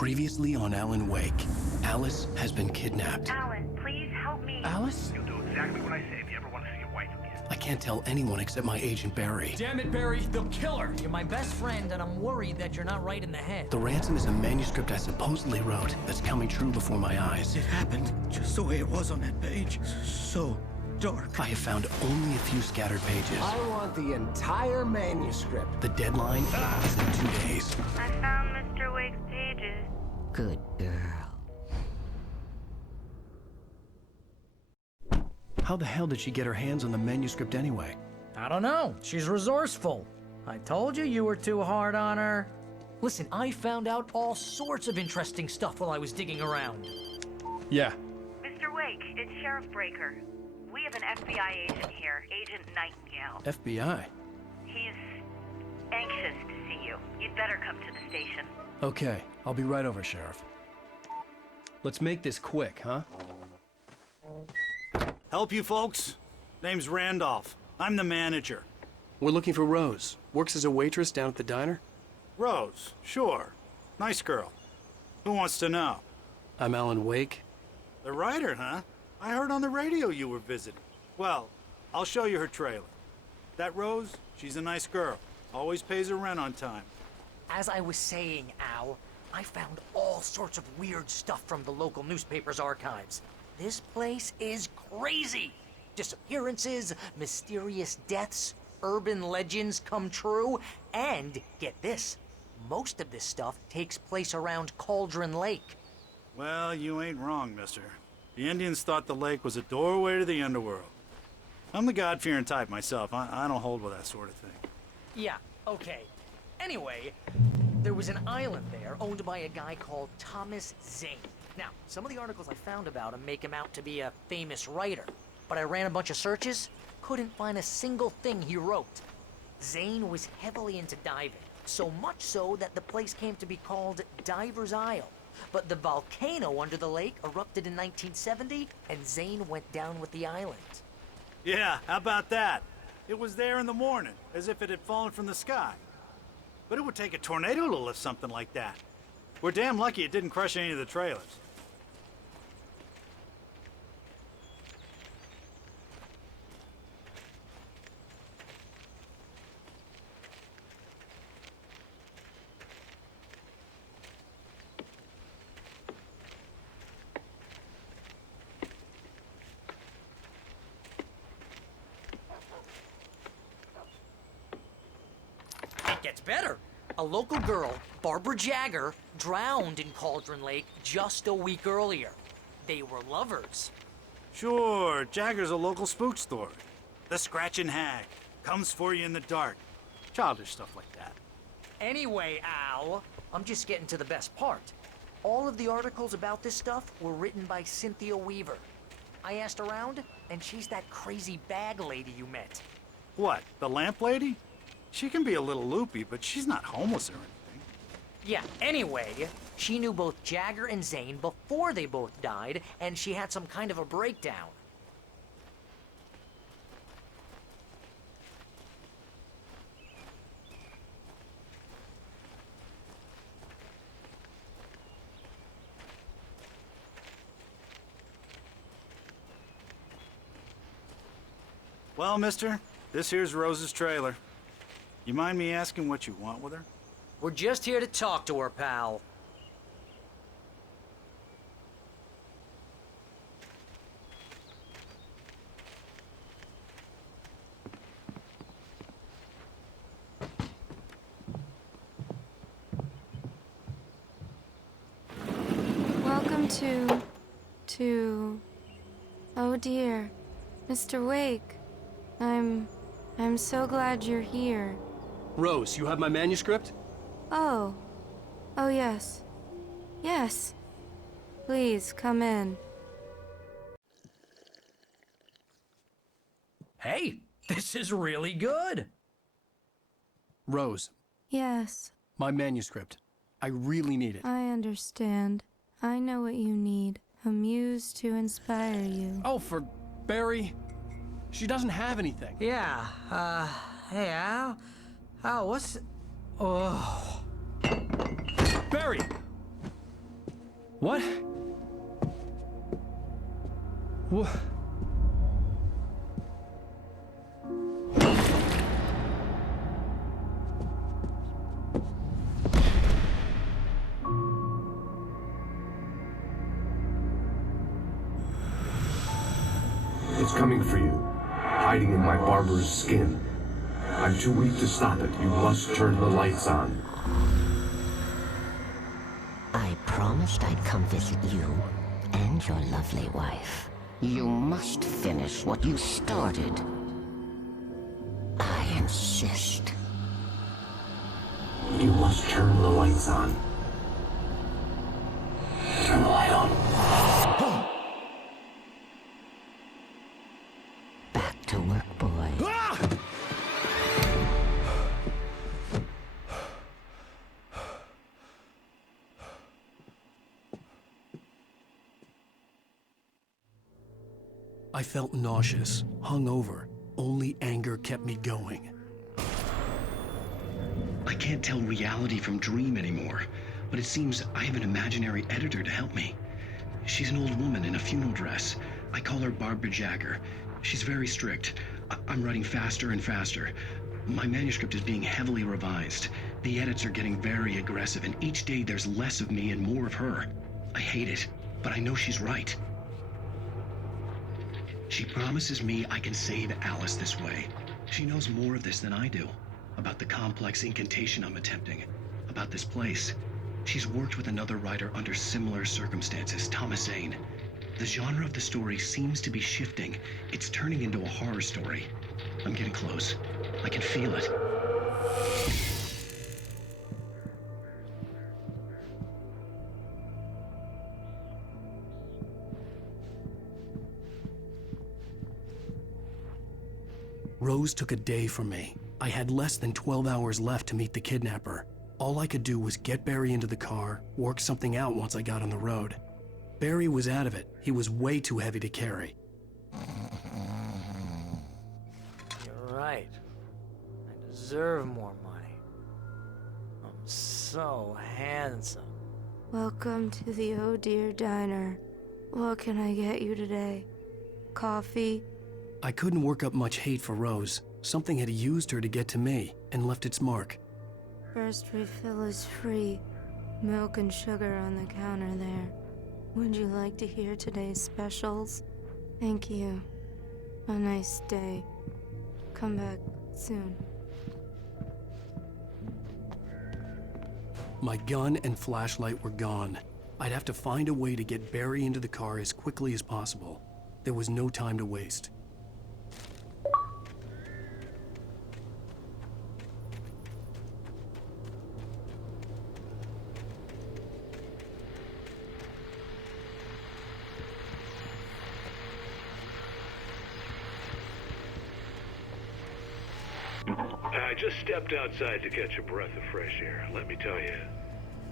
Previously on Alan Wake, Alice has been kidnapped. Alan, please help me. Alice? You'll do exactly what I say if you ever want to see your wife again. I can't tell anyone except my agent Barry. Damn it, Barry, they'll kill her! You're my best friend, and I'm worried that you're not right in the head. The ransom is a manuscript I supposedly wrote that's coming true before my eyes. It happened just the way it was on that page. So dark. I have found only a few scattered pages. I want the entire manuscript. The deadline is in 2 days. I found Mr. Wake's pages. Good girl. How the hell did she get her hands on the manuscript anyway? I don't know. She's resourceful. I told you you were too hard on her. Listen, I found out all sorts of interesting stuff while I was digging around. Yeah. Mr. Wake, it's Sheriff Breaker. We have an FBI agent here, Agent Nightingale. FBI? He's anxious to see you. You'd better come to the station. Okay, I'll be right over, Sheriff. Let's make this quick, huh? Help you folks? Name's Randolph. I'm the manager. We're looking for Rose. Works as a waitress down at the diner. Rose, sure. Nice girl. Who wants to know? I'm Alan Wake. The writer, huh? I heard on the radio you were visiting. Well, I'll show you her trailer. That Rose, she's a nice girl. Always pays her rent on time. As I was saying, Al, I found all sorts of weird stuff from the local newspaper's archives. This place is crazy. Disappearances, mysterious deaths, urban legends come true, and get this, most of this stuff takes place around Cauldron Lake. Well, you ain't wrong, mister. The Indians thought the lake was a doorway to the underworld. I'm the God-fearing type myself. I don't hold with that sort of thing. Yeah, okay. Anyway, there was an island there owned by a guy called Thomas Zane. Now, some of the articles I found about him make him out to be a famous writer, but I ran a bunch of searches, couldn't find a single thing he wrote. Zane was heavily into diving, so much so that the place came to be called Diver's Isle. But the volcano under the lake erupted in 1970, and Zane went down with the island. Yeah, how about that? It was there in the morning, as if it had fallen from the sky. But it would take a tornado to lift something like that. We're damn lucky it didn't crush any of the trailers. It gets better. A local girl, Barbara Jagger, drowned in Cauldron Lake just a week earlier. They were lovers. Sure, Jagger's a local spook story. The Scratching Hag comes for you in the dark. Childish stuff like that. Anyway, Al, I'm just getting to the best part. All of the articles about this stuff were written by Cynthia Weaver. I asked around, and she's that crazy bag lady you met. What, the lamp lady? She can be a little loopy, but she's not homeless or anything. Yeah, anyway, she knew both Jagger and Zane before they both died, and she had some kind of a breakdown. Well, mister, this here's Rose's trailer. You mind me asking what you want with her? We're just here to talk to her, pal. Welcome to... Oh dear, Mr. Wake. I'm so glad you're here. Rose, you have my manuscript? Oh. Oh, yes. Yes. Please, come in. Hey, this is really good. Rose, Yes, my manuscript. I really need it. I understand. I know what you need. A muse to inspire you. Oh, for Barry. She doesn't have anything. Yeah, hey, Al? Al, what's... Oh... Barry! What? What? It's coming for you, hiding in my barber's skin. I'm too weak to stop it. You must turn the lights on. I promised I'd come visit you and your lovely wife. You must finish what you started. I insist. You must turn the lights on. Turn the light on. Back to work, boy. I felt nauseous, hungover. Only anger kept me going. I can't tell reality from dream anymore, but it seems I have an imaginary editor to help me. She's an old woman in a funeral dress. I call her Barbara Jagger. She's very strict. I'm writing faster and faster. My manuscript is being heavily revised. The edits are getting very aggressive, and each day there's less of me and more of her. I hate it, but I know she's right. She promises me I can save Alice this way. She knows more of this than I do. About the complex incantation I'm attempting. About this place. She's worked with another writer under similar circumstances, Thomas Zane. The genre of the story seems to be shifting. It's turning into a horror story. I'm getting close. I can feel it. Rose took a day from me. I had less than 12 hours left to meet the kidnapper. All I could do was get Barry into the car, work something out once I got on the road. Barry was out of it. He was way too heavy to carry. You're right. I deserve more money. I'm so handsome. Welcome to the Oh Dear Diner. What can I get you today? Coffee? I couldn't work up much hate for Rose. Something had used her to get to me and left its mark. First refill is free. Milk and sugar on the counter there. Would you like to hear today's specials? Thank you. A nice day. Come back soon. My gun and flashlight were gone. I'd have to find a way to get Barry into the car as quickly as possible. There was no time to waste. I just stepped outside to catch a breath of fresh air. Let me tell you,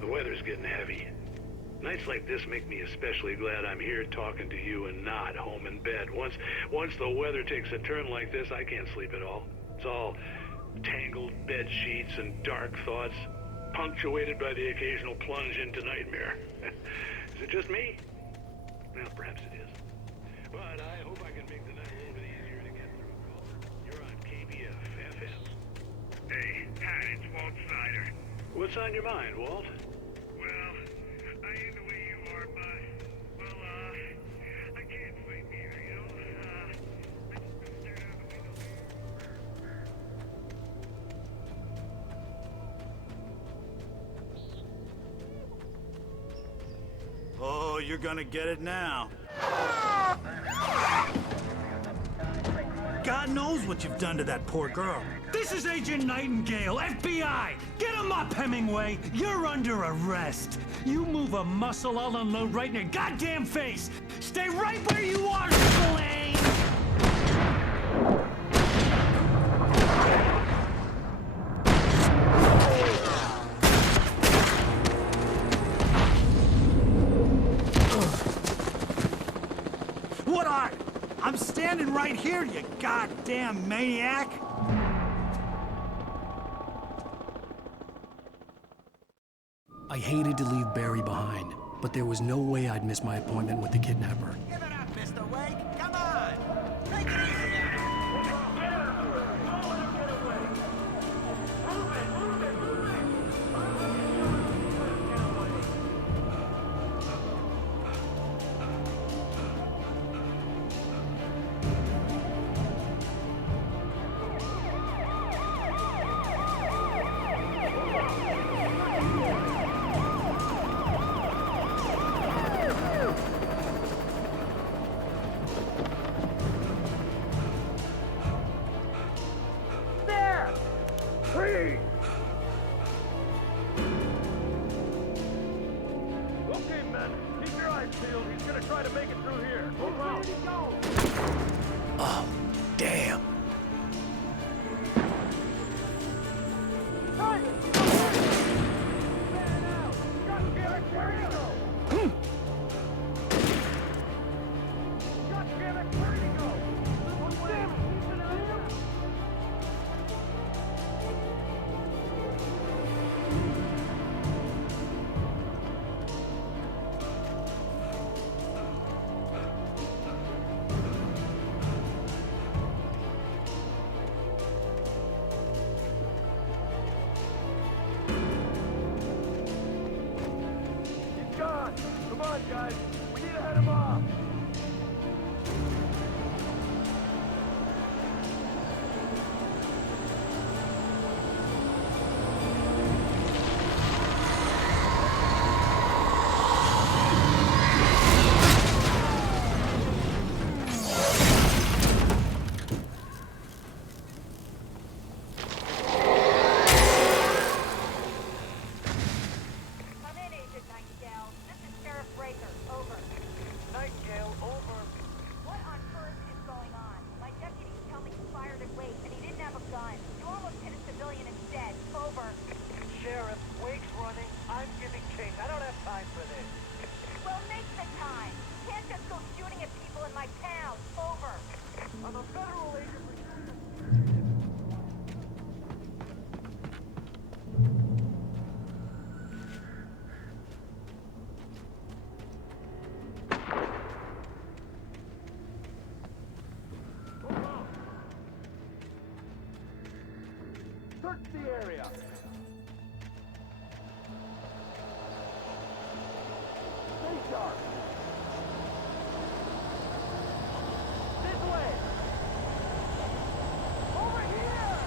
the weather's getting heavy. Nights like this make me especially glad I'm here talking to you and not home in bed. Once the weather takes a turn like this, I can't sleep at all. It's all tangled bed sheets and dark thoughts, punctuated by the occasional plunge into nightmare. Is it just me? Well, perhaps it is. But I hope I can make the night a little bit easier to get through. You're on KBF FM. Hey, Pat, it's Walt Snyder. What's on your mind, Walt? Well, I ain't the way you are, but, well, I can't sleep either, you know? I just been staring out the window. Oh, you're gonna get it now. God knows what you've done to that poor girl. This is Agent Nightingale, FBI! Get him up, Hemingway! You're under arrest! You move a muscle, I'll unload right in your goddamn face! Stay right where you are, Spillane! What are? I'm standing right here, you goddamn maniac! I hated to leave Barry behind. but there was no way I'd miss my appointment with the kidnapper. Give it up, Mr. Wake. Come on. Take it easy now. Get out of here. Don't let him get away. Move it, move it, move it. Okay, men. Keep your eyes peeled. He's gonna try to make it through here. Move out. Oh, damn. Come on, guys. We need to head him off. Come in, Agent Nightingale. This is Sheriff Breaker. Over. Nightingale, over. What on earth is going on? My deputies tell me you fired at Wake and he didn't have a gun. You almost hit a civilian instead. Over. Sheriff, Wake's running. I'm giving chase. I don't have time for this. Well, make the time. You can't just go shooting at people in my town. Over. I'm a federal agent. Search the area. Stay sharp. This way. Over here.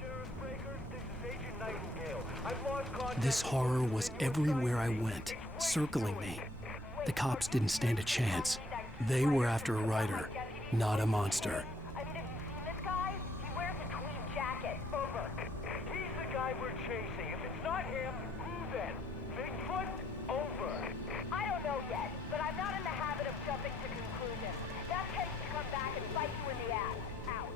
Sheriff Breaker, this is Agent Nightingale. I've lost contact. This horror was everywhere I went, circling me. The cops didn't stand a chance. They were after a writer, not a monster. I mean, have you seen this guy? He wears a tweed jacket. Over. He's the guy we're chasing. If it's not him, who then? Bigfoot? Over. I don't know yet, but I'm not in the habit of jumping to conclusions. That tends to come back and bite you in the ass. Out.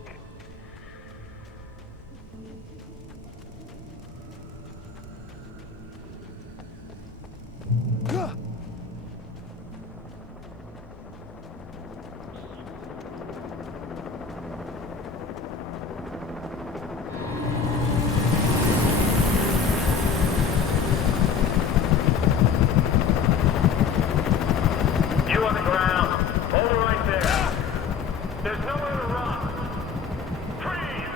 You on the ground. Hold it right there. There's nowhere to run. Freeze!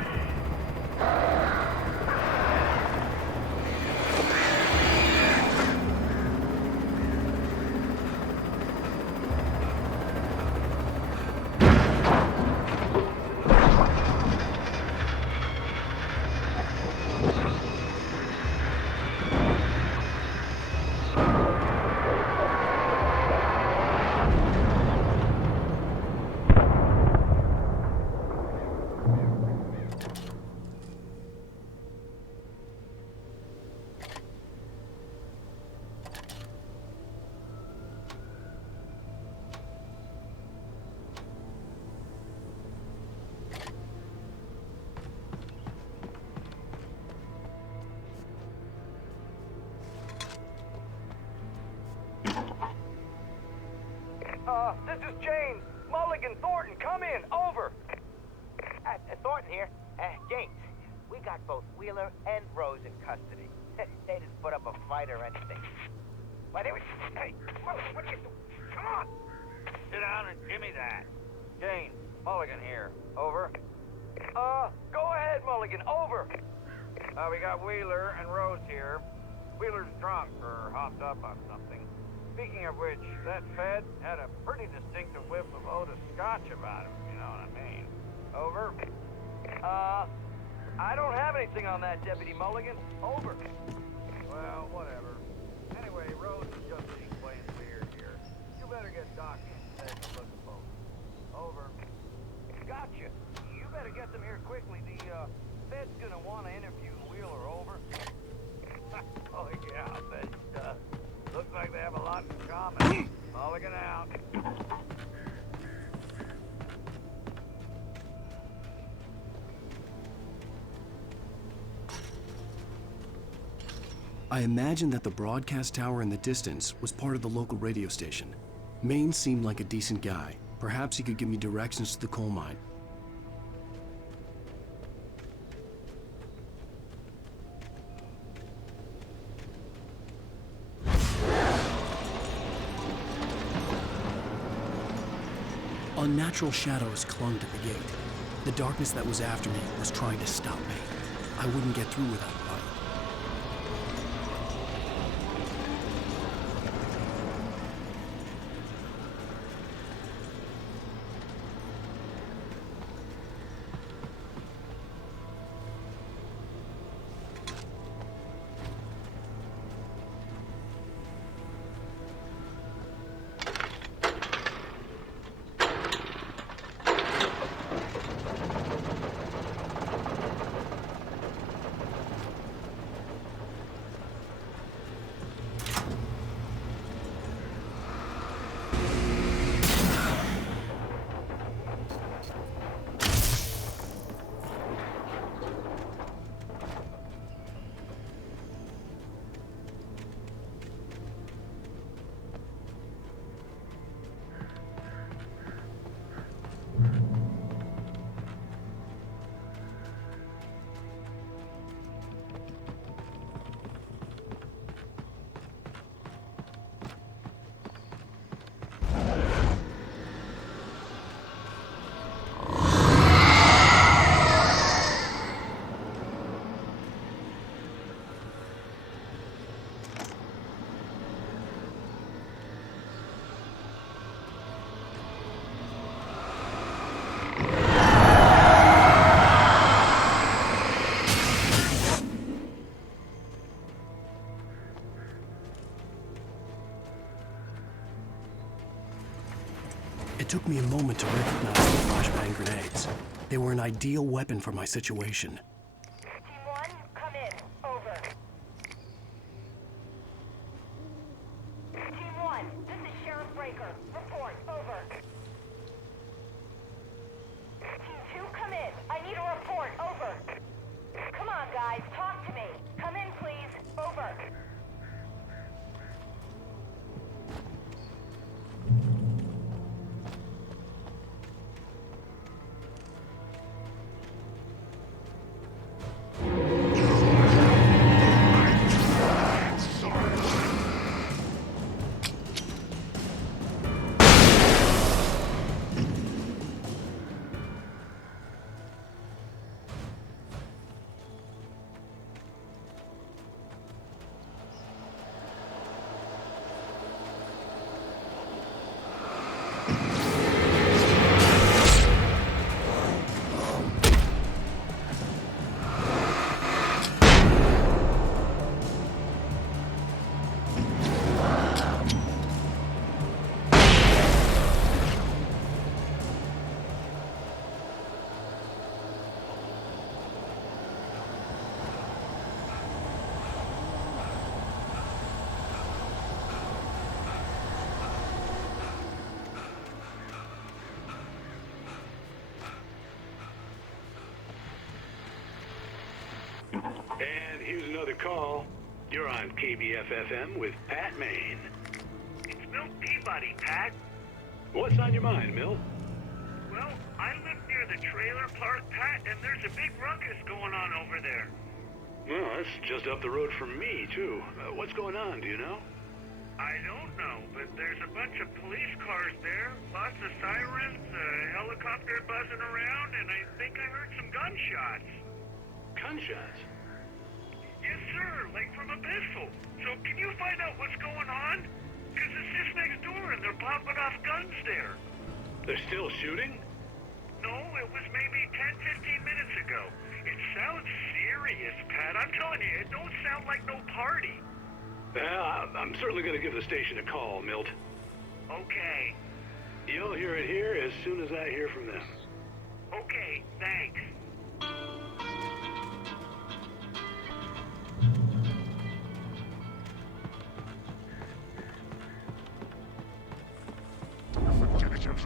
This is James. Mulligan, Thornton, come in. Over. Thornton here. James, we got both Wheeler and Rose in custody. They didn't put up a fight or anything. Why, they were... Hey, what are you doing? Come on. Sit down and give me that. James, Mulligan here. Over. Go ahead, Mulligan. Over. We got Wheeler and Rose here. Wheeler's drunk or hopped up on something. Speaking of which, that Fed had a pretty distinctive whiff of Otis Scotch about him, you know what I mean. Over. I don't have anything on that, Deputy Mulligan. Over. Well, whatever. Anyway, Rose is just being plain weird here. You better get Doc in and take a look at both. Over. Gotcha. You better get them here quickly. The Fed's gonna want to interview Wheeler. Over. Oh yeah, I bet it does. Looks like they have a lot in common. Mulligan out. I imagined that the broadcast tower in the distance was part of the local radio station. Maine seemed like a decent guy. Perhaps he could give me directions to the coal mine. Unnatural shadows clung to the gate. The darkness that was after me was trying to stop me. I wouldn't get through without a light. It took me a moment to recognize the flashbang grenades. They were an ideal weapon for my situation. Team 1, come in. Over. Team 1, this is Sheriff Breaker. Report. Over. Team 2, come in. I need a report. Over. Come on, guys. Talk to me. Come in, please. Over. And here's another call. You're on KBF-FM with Pat Maine. It's Bill Peabody, Pat. What's on your mind, Milt? Well, I live near the trailer park, Pat, and there's a big ruckus going on over there. Well, that's just up the road from me, too. What's going on, do you know? I don't know, but there's a bunch of police cars there, lots of sirens, a helicopter buzzing around, and I think I heard some gunshots. Gunshots? Yes, sir, like from a pistol. So can you find out what's going on? Because it's just next door and they're popping off guns there. They're still shooting? No, it was maybe 10, 15 minutes ago. It sounds serious, Pat. I'm telling you, it don't sound like no party. Well, I'm certainly going to give the station a call, Milt. Okay. You'll hear it here as soon as I hear from them. Okay, thanks. Fugitive